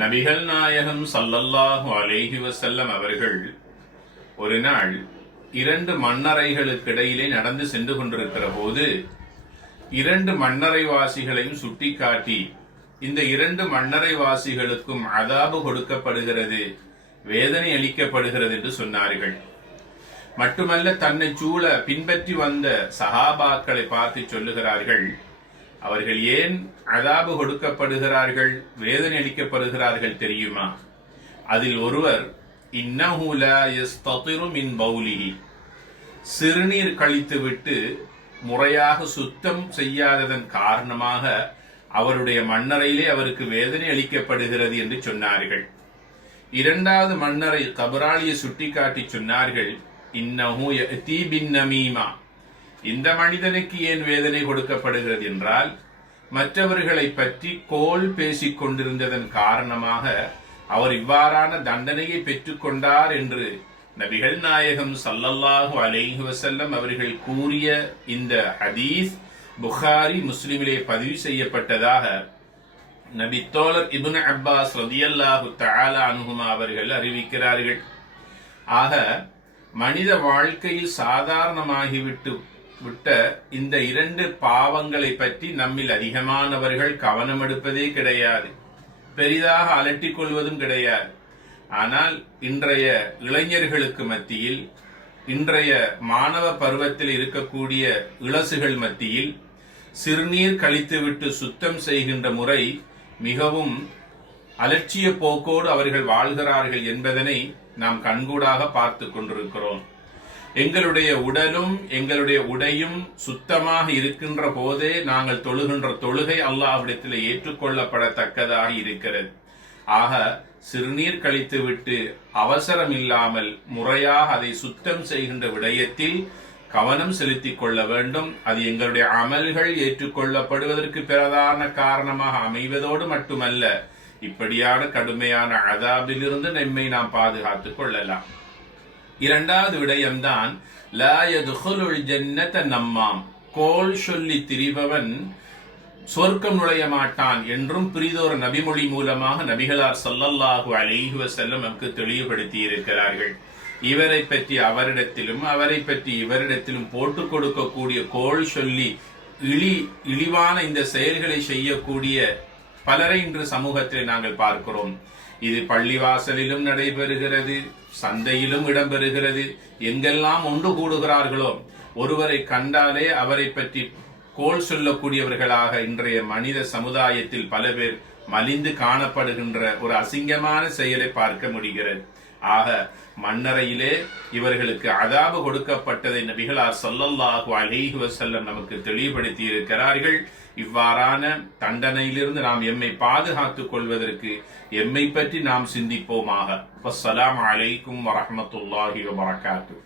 நபிகள் நாயகம் ஸல்லல்லாஹு அலைஹி வஸல்லம் அவர்கள் ஒரு நாள் இரண்டு மண்ணறைகளுக்கு இடையிலே நடந்து சென்று கொண்டிருக்கிற போது இரண்டு மண்ணறைவாசிகளையும் சுட்டிக்காட்டி இந்த இரண்டு மண்ணறைவாசிகளுக்கும் அதாபு கொடுக்கப்படுகிறது, வேதனை அளிக்கப்படுகிறது என்று சொன்னார்கள். மட்டுமல்ல, தன்னை சூழ பின்பற்றி வந்த சஹாபாக்களை பார்த்து சொல்லுகிறார்கள், அவர்கள் ஏன் அதாபு கொடுக்கப்படுகிறார்கள், வேதனை அளிக்கப்படுகிறார்கள் தெரியுமா? அதில் ஒருவர் இன்னஹு லா யஸ்ததிரு மின் பௌலிஹி, சிறுநீர் கழித்துவிட்டு முறையாக சுத்தம் செய்யாததன் காரணமாக அவருடைய மண்ணறையிலே அவருக்கு வேதனை அளிக்கப்படுகிறது என்று சொன்னார்கள். இரண்டாவது மண்ணறை கபராளியை சுட்டிக்காட்டி சொன்னார்கள், இன்னஹு யஅதி பின் நமீமா, இந்த மனிதனுக்கு ஏன் வேதனை கொடுக்கப்படுகிறது என்றால், மற்றவர்களை பற்றி கோல் பேசிக் கொண்டிருந்ததன் காரணமாக அவர் இவ்வாறான தண்டனையை பெற்றுக் கொண்டார் என்று நபிகள் நாயகம் ஸல்லல்லாஹு அலைஹி வஸல்லம் அவர்கள் கூறிய இந்த ஹதீஸ் புகாரி முஸ்லிமிலே பதிவு செய்யப்பட்டதாக நபி தோழர் இப்னு அப்பாஸ் ரலியல்லாஹு தஆலா அன்ஹுமா அவர்கள் அறிவிக்கிறார்கள். ஆக மனித வாழ்க்கையில் சாதாரணமாகிவிட்ட இந்த இரண்டு பாவங்களை பற்றி நம்மில் அதிகமானவர்கள் கவனம் எடுப்பதே கிடையாது, பெரிதாக அலட்டிக் கொள்வதும் கிடையாது. ஆனால் இன்றைய இளைஞர்களுக்கு மத்தியில், இன்றைய மாணவ பருவத்தில் இருக்கக்கூடிய இளசுகள் மத்தியில் சிறுநீர் கழித்துவிட்டு சுத்தம் செய்கின்ற முறை மிகவும் அலட்சிய போக்கோடு அவர்கள் வாழ்கிறார்கள் என்பதனை நாம் கண்கூடாக பார்த்து கொண்டிருக்கிறோம். எங்களுடைய உடலும் எங்களுடைய உடையும் சுத்தமாக இருக்கின்ற போதே நாங்கள் தொழுகின்ற தொழுகை அல்லாஹ்விடத்தில் ஏற்றுக்கொள்ளப்படத்தக்கதாக இருக்கிறது. ஆக சிறுநீர் கழித்துவிட்டு அவசரம் இல்லாமல் முறையாக அதை சுத்தம் செய்கின்ற விடயத்தில் கவனம் செலுத்திக் கொள்ள வேண்டும். அது எங்களுடைய அமல்கள் ஏற்றுக்கொள்ளப்படுவதற்கு பிரதான காரணமாக அமைவதோடு மட்டுமல்ல, இப்படியான கடுமையான அதாபிலிருந்து நம்மை நாம் பாதுகாத்துக் கொள்ளலாம். இரண்டாவது விடயம்தான் லா யதுகுலுல் ஜன்னத நம்மாம், கோல் சொல்லி திரிபவன் சொர்க்கம் நுழைய மாட்டான் என்றும் பிரிதோர் நபிமொழி மூலமாக நபிகளார் ஸல்லல்லாஹு அலைஹி வஸல்லம் நமக்கு தெளிவுபடுத்தி இருக்கிறார்கள். இவரை பற்றி அவரிடத்திலும் அவரை பற்றி இவரிடத்திலும் போட்டுக் கொடுக்கக்கூடிய கோல் சொல்லி இழிவான இந்த செயல்களை செய்யக்கூடிய பலரை இன்று சமூகத்தில் நாங்கள் பார்க்கிறோம். இது பள்ளிவாசலிலும் நடைபெறுகிறது, சந்தையிலும் இடம்பெறுகிறது. எங்கெல்லாம் ஒன்று கூடுகிறார்களோ ஒருவரை கண்டாலே அவரை பற்றி கோல் சொல்லக்கூடியவர்களாக இன்றைய மனித சமுதாயத்தில் பல பேர் மலிந்து காணப்படுகின்ற ஒரு அசிங்கமான செயலை பார்க்க முடிகிறது. ஆக மண்ணறையிலே இவர்களுக்கு அதாபு கொடுக்கப்பட்டதை நபிகளார் ஸல்லல்லாஹு அலைஹி வஸல்லம் நமக்கு தெளிவுபடுத்தி இருக்கிறார்கள். இவ்வாறான தண்டனையிலிருந்து நாம் எம்மை பாதுகாத்துக் கொள்வதற்கு எம்மை பற்றி நாம் சிந்திப்போமாக. வஸ்ஸலாமு அலைக்கும் வரஹ்மத்துல்லாஹி வபரகாத்துஹு.